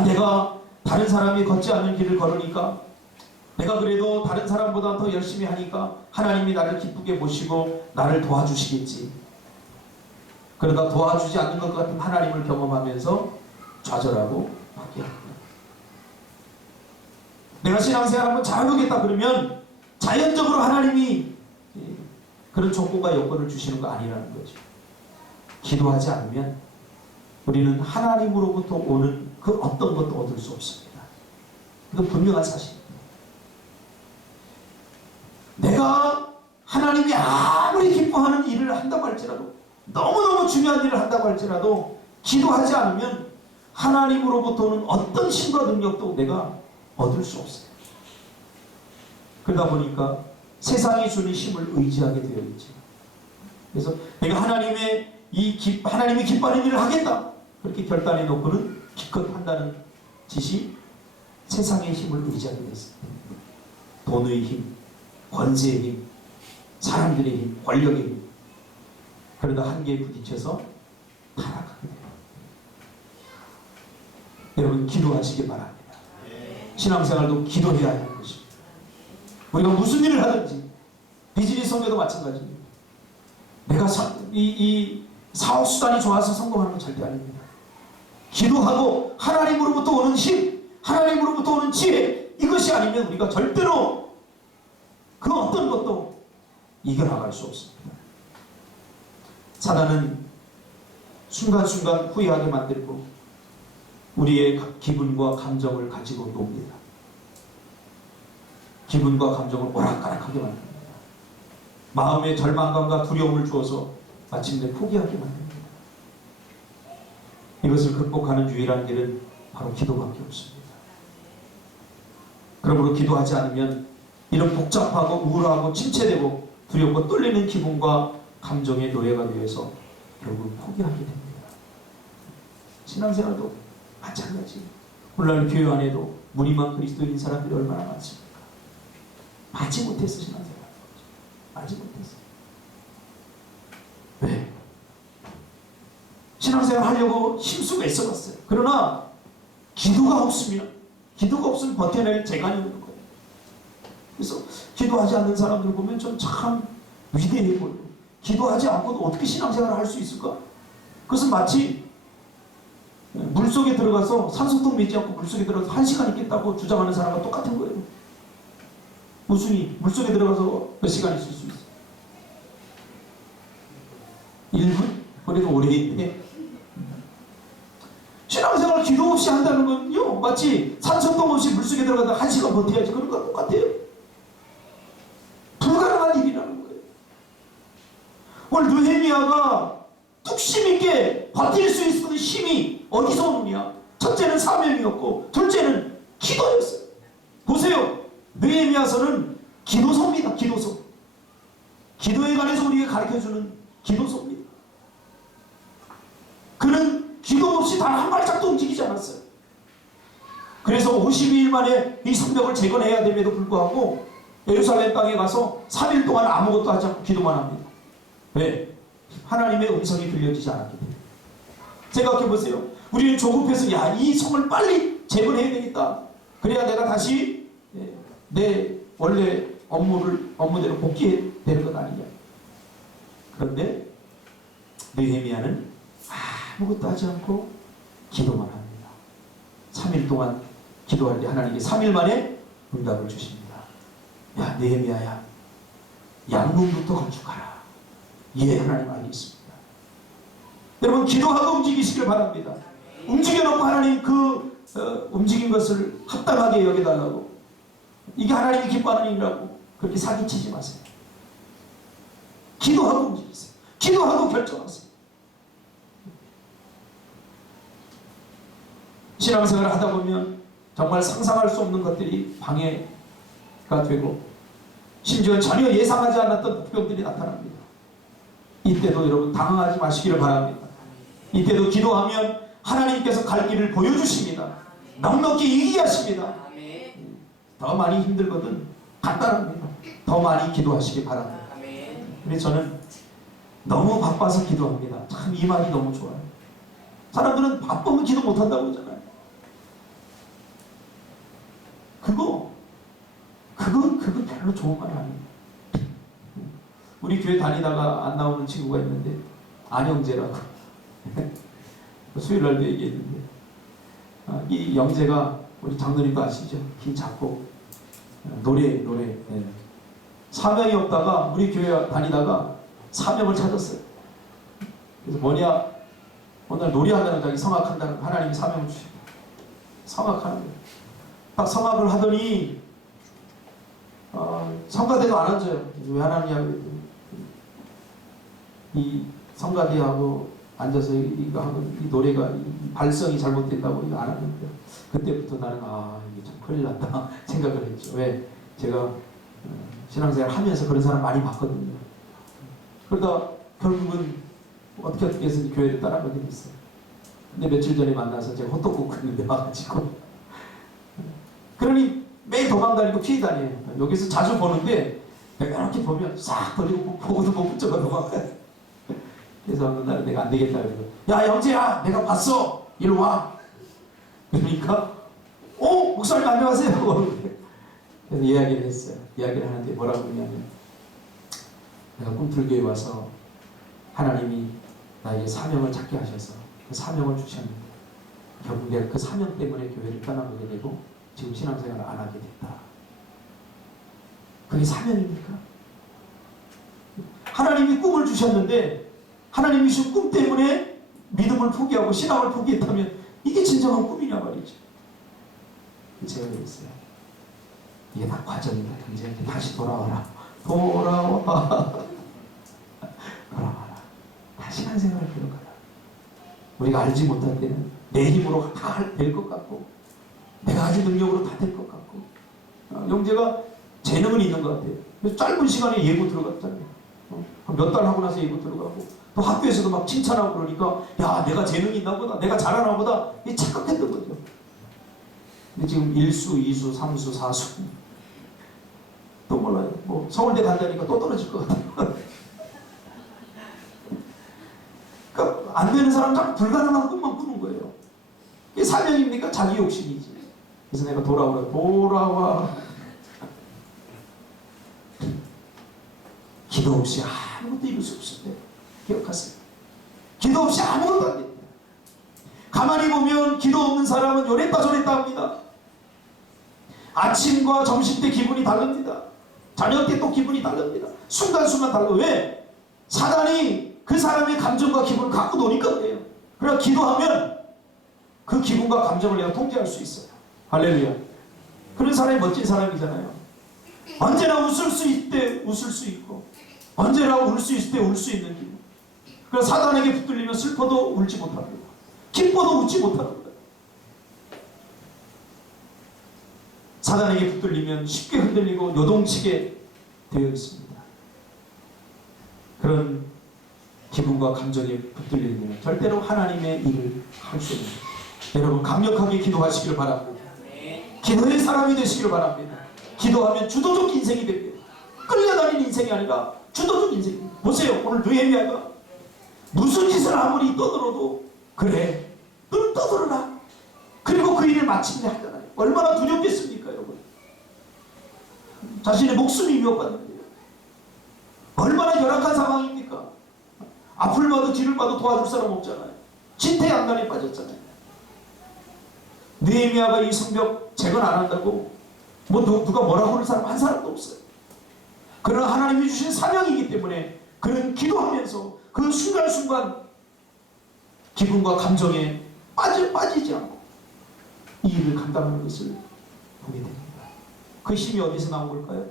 내가 다른 사람이 걷지 않는 길을 걸으니까, 내가 그래도 다른 사람보다 더 열심히 하니까 하나님이 나를 기쁘게 보시고 나를 도와주시겠지. 그러다 도와주지 않는 것 같은 하나님을 경험하면서 좌절하고 포기합니다. 내가 신앙생활 한번 잘해보겠다 그러면 자연적으로 하나님이 그런 조건과 여건을 주시는 거 아니라는 거죠. 기도하지 않으면 우리는 하나님으로부터 오는 그 어떤 것도 얻을 수 없습니다. 이건 분명한 사실입니다. 내가 하나님이 아무리 기뻐하는 일을 한다고 할지라도, 너무너무 중요한 일을 한다고 할지라도 기도하지 않으면 하나님으로부터 오는 어떤 힘과 능력도 내가 얻을 수 없어요. 그러다 보니까 세상이 주는 힘을 의지하게 되어 있죠. 그래서 내가 하나님이 기뻐하는 일을 하겠다 그렇게 결단해 놓고는 기껏 한다는 짓이 세상의 힘을 의지하게 됐습니다. 돈의 힘, 권세의 힘, 사람들의 힘, 권력의 힘. 그러다 한계에 부딪혀서 타락하게 돼요. 여러분, 기도하시기 바랍니다. 신앙생활도 기도해야 하는 것입니다. 우리가 무슨 일을 하든지, 비즈니스 성교도 마찬가지입니다. 내가 이 사업수단이 좋아서 성공하는 건 절대 아닙니다. 기도하고 하나님으로부터 오는 힘, 하나님으로부터 오는 지혜, 이것이 아니면 우리가 절대로 그 어떤 것도 이겨나갈 수 없습니다. 사단은 순간순간 후회하게 만들고 우리의 기분과 감정을 가지고 놉니다. 기분과 감정을 오락가락하게 만듭니다. 마음의 절망감과 두려움을 주어서 마침내 포기하게 만듭니다. 이것을 극복하는 유일한 길은 바로 기도밖에 없습니다. 그러므로 기도하지 않으면 이런 복잡하고 우울하고 침체되고 두렵고 떨리는 기분과 감정의 노예가 되어서 결국 포기하게 됩니다. 신앙생활도 마찬가지. 오늘날 교회 안에도 무늬만 그리스도인 사람들이 얼마나 많습니까? 마치 못해서 신앙생활 마치 못해서. 왜? 신앙생활 하려고 힘쓰고 애써봤어요. 그러나 기도가 없으면 버텨낼 재간이 없는 거예요. 그래서 기도하지 않는 사람들 보면 좀 참 위대해 보여요. 기도하지 않고도 어떻게 신앙생활을 할 수 있을까? 그것은 마치 물속에 들어가서 산소통 매지 않고 물속에 들어가서 1시간 있겠다고 주장하는 사람과 똑같은 거예요. 무슨이 물속에 들어가서 몇 시간 있을 수 있어요? 1분? 그래도 오래 있네. 신앙생활 기도 없이 한다는 건요, 마치 산소통 없이 물속에 들어가다 1시간 버텨야지 그런 거랑 똑같아요. 불가능한 일이라는 거예요. 오늘 느헤미야가 뚝심 있게 버틸 수 있는 힘이 어디서 오느냐? 첫째는 사명이었고 둘째는 기도였어요. 보세요. 느헤미야서는 기도서입니다. 기도서. 기도에 관해서 우리에게 가르쳐주는 기도서입니다. 그는 기도 없이 단 한 발짝도 움직이지 않았어요. 그래서 52일 만에 이 성벽을 재건해야 됨에도 불구하고 예루살렘 땅에 가서 3일 동안 아무것도 하지 않고 기도만 합니다. 왜? 하나님의 음성이 들려지지 않았기 때문에. 생각해보세요. 우리는 조급해서 이 성을 빨리 재건해야 되겠다. 그래야 내가 다시 내 원래 업무대로 복귀해야 되는 것 아니냐. 그런데 느헤미야는 아무것도 하지 않고 기도만 합니다. 3일 동안 기도할 때 하나님께 3일 만에 응답을 주십니다. 야, 느헤미야야, 양문부터 건축하라. 예, 하나님 알겠습니다. 여러분, 기도하고 움직이시길 바랍니다. 움직여놓고 하나님 움직인 것을 합당하게 여겨달라고, 이게 하나님이 기뻐하는 일이라고 그렇게 사기치지 마세요. 기도하고 움직이세요. 기도하고 결정하세요. 신앙생활을 하다 보면 정말 상상할 수 없는 것들이 방해가 되고 심지어 전혀 예상하지 않았던 복병들이 나타납니다. 이때도 여러분 당황하지 마시기를 바랍니다. 이때도 기도하면 하나님께서 갈 길을 보여주십니다. 넉넉히 이기게 하십니다. 더 많이 힘들거든 간단합니다. 더 많이 기도하시기 바랍니다. 그래서 저는 너무 바빠서 기도합니다. 참 이 말이 너무 좋아요. 사람들은 바쁘면 기도 못한다고 그러잖아요. 그거 별로 좋은 말 아니에요. 우리 교회 다니다가 안 나오는 친구가 있는데 안영재라고 수요일 날도 얘기했는데 이 영재가 우리 장로님도 아시죠? 키 작고 노래 네. 사명이 없다가 우리 교회 다니다가 사명을 찾았어요. 그래서 뭐냐 오늘 노래한다는 자기 성악한다는 하나님이 사명을 주시고 성악하는 거예요. 딱 성악을 하더니 성가대도 안 앉아요. 왜 하나님이야 그랬더니 이 성가대하고 앉아서 이거 하면 이 노래가 이 발성이 잘못된다고 이거 안 하는데 그때부터 나는 이게 참 큰일 났다 생각을 했죠. 왜? 제가 신앙생활 하면서 그런 사람 많이 봤거든요. 그러다 결국은 어떻게 해서 교회를 따라가게 됐어요. 근데 며칠 전에 만나서 제가 호떡국 끓는데 와가지고 그러니 매일 도망다니고 피해 다녀요. 여기서 자주 보는데 내가 이렇게 보면 싹 버리고 보고도 못 붙여가 도망가요. 그래서 어느 날 내가 안 되겠다 그러고 야 영재야 내가 봤어 이리 와. 그러니까 목사님 안녕하세요. 그래서 이야기를 했어요. 이야기를 하는데 뭐라고 그러냐면 내가 꿈틀교에 와서 하나님이 나에게 사명을 찾게 하셔서 그 사명을 주셨는데 결국 내가 그 사명 때문에 교회를 떠나게 되고 지금 신앙생활을 안 하게 됐다. 그게 사명입니까? 하나님이 꿈을 주셨는데 하나님이 주신 꿈 때문에 믿음을 포기하고 신앙을 포기했다면 이게 진정한 꿈이냐 말이죠. 제가 그랬어요. 이게 다 과정이다. 경제한테 다시 돌아와라. 돌아와라. 다 신앙생활을 들어가라. 우리가 알지 못할 때는 내 힘으로 다 될 것 같고 내가 가진 능력으로 다 될 것 같고 영재가 재능은 있는 것 같아요. 짧은 시간에 예고 들어갔잖아요. 몇 달 하고 나서 예고 들어가고 또 학교에서도 막 칭찬하고 그러니까 야 내가 재능이 있나 보다 내가 잘하나 보다 이 착각했던 거죠. 근데 지금 1수, 2수, 3수, 4수 또 몰라요. 뭐 서울대 간다니까 또 떨어질 것 같아요. 그러니까 안 되는 사람 딱 불가능한 꿈만 꾸는 거예요. 이게 사명입니까? 자기 욕심이지. 그래서 내가 돌아와. 기도 없이 아무것도 이룰 수 없을 때 기억하세요. 기도 없이 아무것도 안 됩니다. 가만히 보면 기도 없는 사람은 요랬다 저랬다 합니다. 아침과 점심 때 기분이 다릅니다. 저녁 때 또 기분이 다릅니다. 순간순간 달라요. 왜? 사단이 그 사람의 감정과 기분을 갖고 노니까 그래요. 그러나 기도하면 그 기분과 감정을 내가 통제할 수 있어요. 할렐루야. 그런 사람이 멋진 사람이잖아요. 언제나 웃을 수 있을 때 웃을 수 있고 언제나 울 수 있을 때 울 수 있는 기분. 그래서 사단에게 붙들리면 슬퍼도 울지 못합니다. 기뻐도 웃지 못합니다. 사단에게 붙들리면 쉽게 흔들리고 요동치게 되어 있습니다. 그런 기분과 감정에 붙들리면 절대로 하나님의 일을 할 수 없습니다. 여러분 강력하게 기도하시기를 바랍니다. 기도의 사람이 되시기를 바랍니다. 기도하면 주도적 인생이 됩니다. 끌려다니는 인생이 아니라 주도적 인생입니다. 보세요. 오늘 느헤미야가 무슨 짓을 아무리 떠들어도 그래 너는 떠들어라. 그리고 그 일을 마침내 하잖아요. 얼마나 두렵겠습니까 여러분. 자신의 목숨이 위협받는데요. 얼마나 열악한 상황입니까. 앞을 봐도 뒤를 봐도 도와줄 사람 없잖아요. 진퇴양난에 빠졌잖아요. 느헤미야가 이 성벽 재건 안 한다고 누가 뭐라고 하는 사람 한 사람도 없어요. 그러나 하나님이 주신 사명이기 때문에 그는 기도하면서 그 순간순간 기분과 감정에 빠지지 않고 이 일을 감당하는 것을 보게 됩니다. 그 힘이 어디서 나온 걸까요?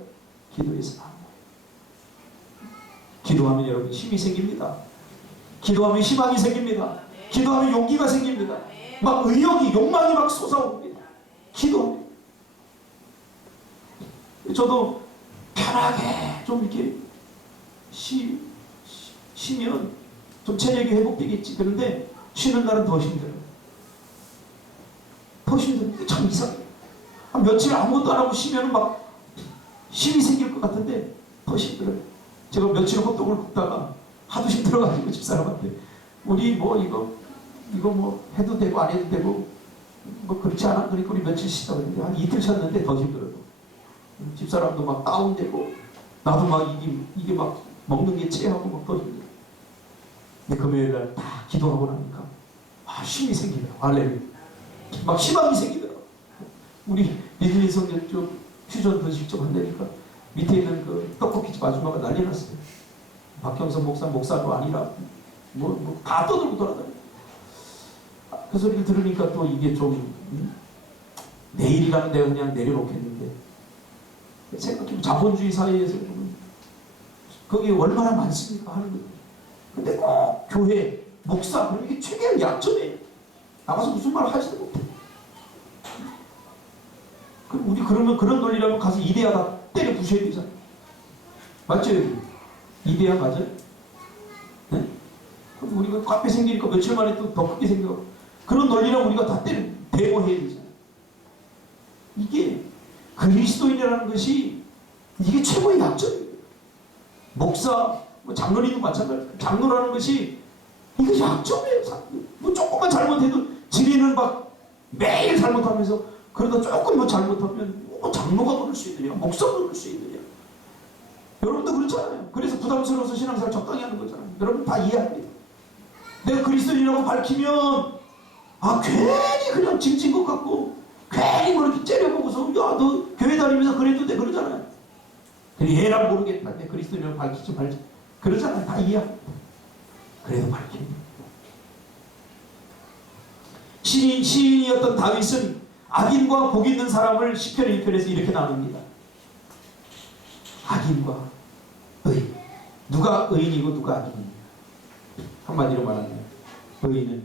기도에서 나온 거예요. 기도하면 여러분 힘이 생깁니다. 기도하면 희망이 생깁니다. 기도하면 용기가 생깁니다. 막 의욕이, 욕망이 막 솟아옵니다. 기도하면. 저도 편하게 좀 이렇게 쉬면 좀 체력이 회복되겠지. 그런데 쉬는 날은 더 힘들어요. 더 힘들어요. 이게 참 이상해요. 한 며칠 아무것도 안 하고 쉬면 막 힘이 생길 것 같은데 더 힘들어요. 제가 며칠 호떡을 굽다가 하도 힘들어가지고 집사람한테 우리 뭐 이거 뭐 해도 되고 안 해도 되고 뭐 그렇지 않아? 그러니까 우리 며칠 쉬다 그랬는데 한 이틀 쉬었는데 더 힘들어요. 집사람도 막 다운되고 나도 막 이게 막 먹는 게 체하고 막 더 힘들어요. 근데 금요일날 다 기도하고 나니까 힘이 생기더라고. 할렐루야. 막 희망이 생기더라고. 우리 리즈니 성전 쪽 퓨전도 직접 한다니까 밑에 있는 그 떡볶이집 아줌마가 난리 났어요. 박형선 목사도 아니라 뭐 다 떠들고 돌아다녀요. 그 소리를 들으니까 또 이게 좀 내일이라면 내가 그냥 내려놓겠는데 생각해보면 자본주의 사회에서 보면 거기 얼마나 많습니까 하는 거예요. 근데 꼭 교회 목사 그런 게 최대한 약점이에요. 나가서 무슨 말 하지도 못해. 그럼 우리 그러면 그런 논리라면 가서 이데아 다 때려 부셔야 되잖아. 맞죠? 이데아 맞아요? 네? 그럼 우리가 카페 생기니까 며칠 만에 또 더 크게 생겨. 그런 논리라면 우리가 다 때려 대모해야 되잖아. 이게 그리스도인이라는 것이 이게 최고의 약점이에요. 목사, 뭐 장로님도 마찬가지예요. 장로라는 것이 이게 약점이에요. 뭐 조금만 잘못해도 지리는 막 매일 잘못하면서 그러다 조금 뭐 잘못하면 뭐 장로가 그럴 수 있느냐, 목사가 그럴 수 있느냐. 여러분도 그렇잖아요. 그래서 부담스러워서 신앙생활 적당히 하는 거잖아요. 여러분 다 이해합니다. 내가 그리스도인이라고 밝히면 괜히 그냥 짐진 것 같고 괜히 뭐 이렇게 째려보고서 야 너 교회 다니면서 그래도 돼 그러잖아요. 얘랑 모르겠다. 내 그리스도인이라고 밝히지 말자. 그러잖아요. 다 이해합니다. 그래도 밝힙니다. 시인이었던 다윗은 악인과 복 있는 사람을 시편 1편에서 이렇게 나눕니다. 악인과 의인. 누가 의인이고 누가 악인이냐. 한마디로 말하면 의인은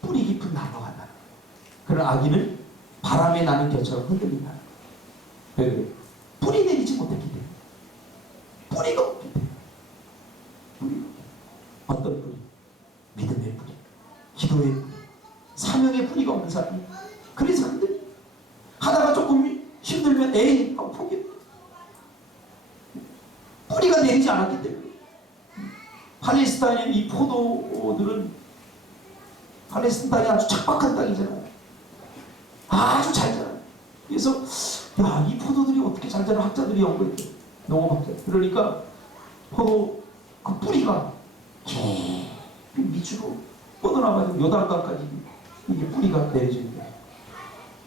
뿌리 깊은 나무가 나는. 그런 악인은 바람에 나는 겨처럼 흔들린다. 왜 그래? 뿌리 내리지 못했기 때문에. 뿌리가 없기 때문에. 뿌리가. 어떤 뿌리? 믿음의 뿌리, 기도의 뿌리, 사명의 뿌리가 없는 사람이. 그래서 흔들려. 하다가 조금 힘들면 에이 하고 포기해. 뿌리가 내리지 않았기 때문에. 팔레스타인의 이 포도들은 팔레스타인이 아주 척박한 땅이잖아요. 아주 잘 자라요. 그래서 야, 이 포도들이 어떻게 잘 자라? 학자들이 연구했대요. 농업학자. 그러니까 포도 그 뿌리가 깊이 밑으로 뻗어나가지고 요단강까지 이게 뿌리가 내려지는 거예요.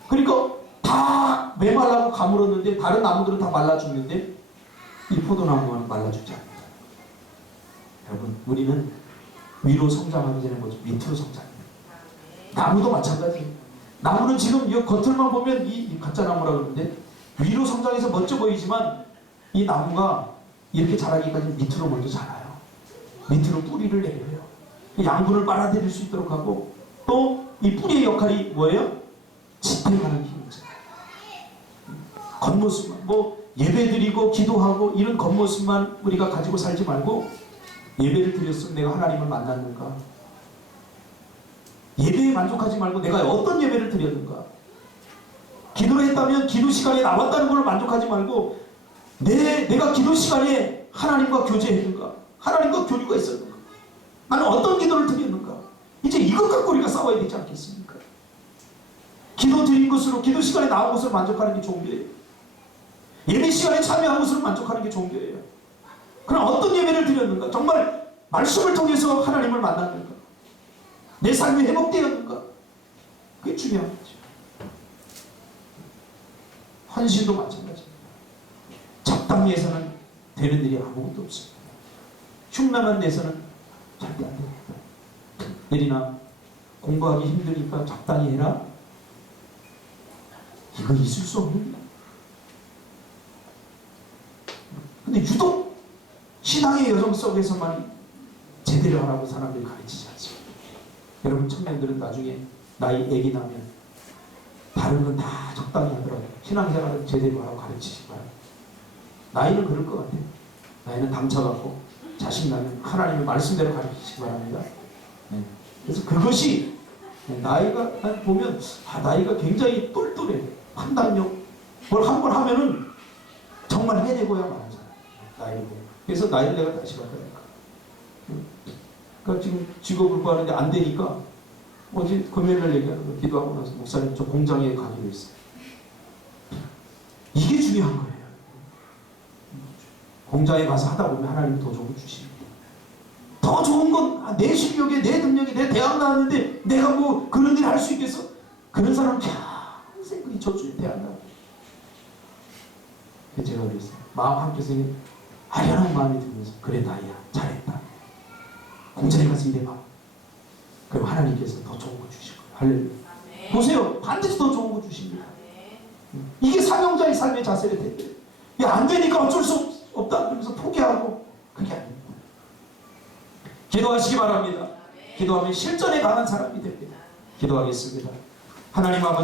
그러니까 다 메말라고 가물었는데 다른 나무들은 다 말라 죽는데 이 포도나무는 말라 죽지 않는다. 여러분, 우리는 위로 성장하기 전에 뭐죠? 밑으로 성장해요. 나무도 마찬가지예요. 나무는 지금 이 겉을만 보면 이 가짜 나무라 그러는데 위로 성장해서 멋져 보이지만 이 나무가 이렇게 자라기까지 밑으로 먼저 자라요. 밑으로 뿌리를 내려요. 양분을 빨아들일 수 있도록 하고 또 이 뿌리의 역할이 뭐예요? 지탱하는 힘이죠. 겉모습만 뭐 예배드리고 기도하고 이런 겉모습만 우리가 가지고 살지 말고 예배를 드렸으면 내가 하나님을 만났는가? 예배에 만족하지 말고 내가 어떤 예배를 드렸는가? 기도를 했다면 기도 시간에 나왔다는 걸 만족하지 말고 내가 기도 시간에 하나님과 교제했는가? 하나님과 교류가 있었는가? 나는 어떤 기도를 드렸는가? 이제 이것 갖고 우리가 싸워야 되지 않겠습니까? 기도 드린 것으로 기도 시간에 나온 것으로 만족하는 게 종교예요. 예배 시간에 참여한 것으로 만족하는 게 종교예요. 그럼 어떤 예배를 드렸는가? 정말 말씀을 통해서 하나님을 만났는가? 내 삶이 회복되었는가? 그게 중요한 거죠. 헌신도 마찬가지입니다. 적당히 해서는 되는 일이 아무것도 없습니다. 흉남한 데서는 절대 안 됩니다. 예린아, 공부하기 힘드니까 적당히 해라. 이거 있을 수 없는 일이야. 근데 유독 신앙의 여정 속에서만 제대로 하라고 사람들이 가르치지 않습니다. 여러분 청년들은 나중에 나이 애기 나면 다른 건 다 적당히 하더라도 신앙생활을 제대로 하라고 가르치지 말아요. 나이는 그럴 것 같아요. 나이는 감춰갖고 자식 나면 하나님의 말씀대로 가르치시기 바랍니다. 네. 그래서 그것이 나이가 보면 나이가 굉장히 똘똘해. 판단력 뭘 한 번 하면은 정말 해내고야 마는 사람. 나이를 보면. 그래서 나이를 내가 다시 갖다니까. 그러니까 지금 직업을 구하는데 안 되니까 어제 금요일날 얘기하는 거 기도하고 나서 목사님 저 공장에 가기로 했어요. 이게 중요한 거예요. 공장에 가서 하다 보면 하나님이 더 좋은 거 주십니다. 더 좋은 건 내 실력에 내 능력에 내 대학 나왔는데 내가 뭐 그런 일 할 수 있겠어? 그런 사람 평생 그 저쪽에 대학 나와. 제가 그랬어요. 마음 한켠에 아련한 마음이 들면서 그래 나이야 잘했다. 공장에 가서 일해봐. 그럼 하나님께서 더 좋은 거 주실 거예요. 할렐루야. 보세요. 반드시 더 좋은 거 주십니다. 이게 사명자의 삶의 자세가 된대요. 안 되니까 어쩔 수 없다. 그러면서 포기하고 그게 아닙니다. 기도하시기 바랍니다. 기도하면 실전에 강한 사람이 됩니다. 기도하겠습니다. 하나님 아버지